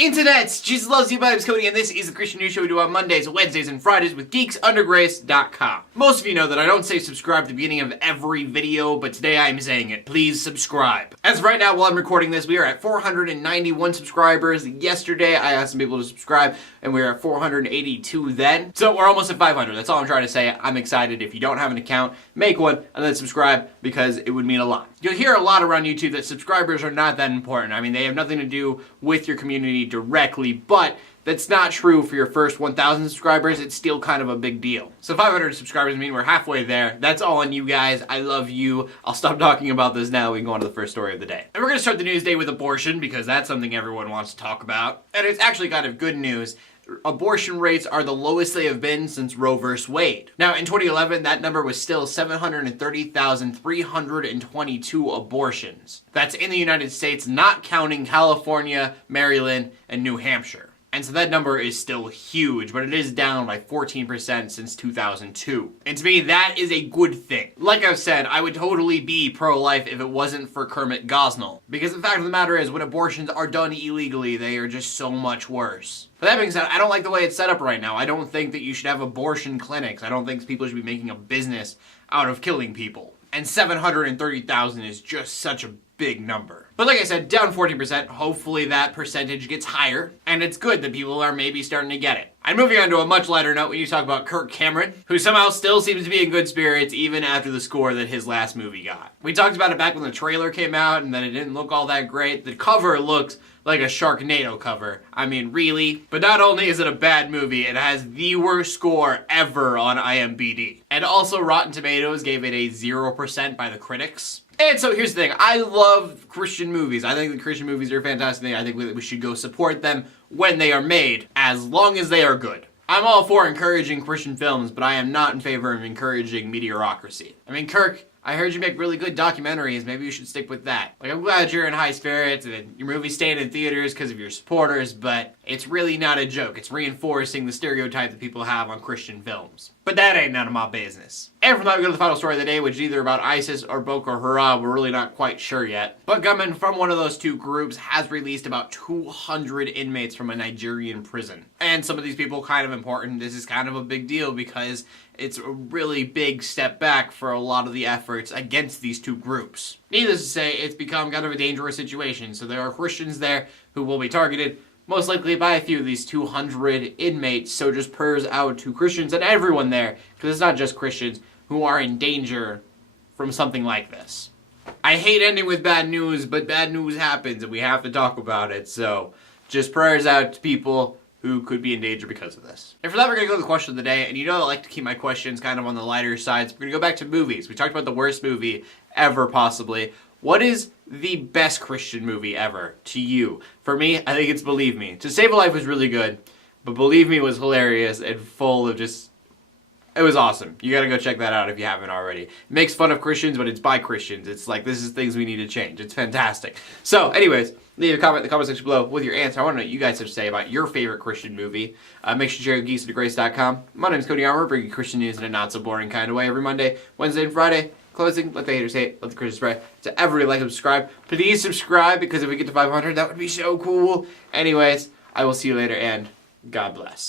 Internets! Jesus loves you, my name is Cody, and this is the Christian News Show we do on Mondays, Wednesdays, and Fridays with geeksundergrace.com. Most of you know that I don't say subscribe at the beginning of every video, but today I am saying it. Please subscribe. As of right now, while I'm recording this, we are at 491 subscribers. Yesterday, I asked some people to subscribe, and we were at 482 then. So we're almost at 500. That's all I'm trying to say. I'm excited. If you don't have an account, make one, and then subscribe, because it would mean a lot. You'll hear a lot around YouTube that subscribers are not that important. I mean, they have nothing to do with your community directly, but that's not true for your first 1,000 subscribers. It's still kind of a big deal. So 500 subscribers mean we're halfway there. That's all on you guys. I love you. I'll stop talking about this now. We can go on to the first story of the day. And we're going to start the news day with abortion because that's something everyone wants to talk about. And it's actually kind of good news. Abortion rates are the lowest they have been since Roe vs. Wade. Now, in 2011, that number was still 730,322 abortions. That's in the United States, not counting California, Maryland, and New Hampshire. And so that number is still huge, but it is down by 14% since 2002. And to me, that is a good thing. Like I've said, I would totally be pro-life if it wasn't for Kermit Gosnell. Because the fact of the matter is, when abortions are done illegally, they are just so much worse. But that being said, I don't like the way it's set up right now. I don't think that you should have abortion clinics. I don't think people should be making a business out of killing people. And 730,000 is just such a big number. But like I said, down 14%, hopefully that percentage gets higher, and it's good that people are maybe starting to get it. And moving on to a much lighter note, when you talk about Kirk Cameron, who somehow still seems to be in good spirits even after the score that his last movie got. We talked about it back when the trailer came out and that it didn't look all that great. The cover looks like a Sharknado cover. I mean, really? But not only is it a bad movie, it has the worst score ever on IMBD. And also Rotten Tomatoes gave it a 0% by the critics. And so here's the thing, I love Christian movies. I think that Christian movies are a fantastic thing. I think that we should go support them when they are made, as long as they are good. I'm all for encouraging Christian films, but I am not in favor of encouraging mediocrity. I mean, Kirk, I heard you make really good documentaries. Maybe you should stick with that. Like, I'm glad you're in high spirits and your movie's staying in theaters because of your supporters, but it's really not a joke. It's reinforcing the stereotype that people have on Christian films. But that ain't none of my business. And from that, we go to the final story of the day, which is either about ISIS or Boko Haram. We're really not quite sure yet. But gunmen from one of those two groups has released about 200 inmates from a Nigerian prison. And some of these people kind of important. This is kind of a big deal because it's a really big step back for a lot of the efforts against these two groups. Needless to say, it's become kind of a dangerous situation. So there are Christians there who will be targeted, most likely by a few of these 200 inmates. So just prayers out to Christians and everyone there, because it's not just Christians who are in danger from something like this. I hate ending with bad news, but bad news happens and we have to talk about it. So just prayers out to people who could be in danger because of this. And for that, we're going to go to the question of the day. And you know I like to keep my questions kind of on the lighter side. So we're going to go back to movies. We talked about the worst movie ever, possibly. What is the best Christian movie ever to you? For me, I think it's Believe Me. To Save a Life was really good, but Believe Me was hilarious and full of just... It was awesome. You gotta go check that out if you haven't already. It makes fun of Christians, but it's by Christians. It's like, this is things we need to change. It's fantastic. So, anyways, leave a comment in the comment section below with your answer. I want to know what you guys have to say about your favorite Christian movie. Make sure to share at geekysundergrace.com. My name is Cody Armour, bringing Christian news in a not-so-boring kind of way every Monday, Wednesday, and Friday. Closing, let the haters hate, let the Christians pray. To everybody, like and subscribe. Please subscribe, because if we get to 500, that would be so cool. Anyways, I will see you later, and God bless.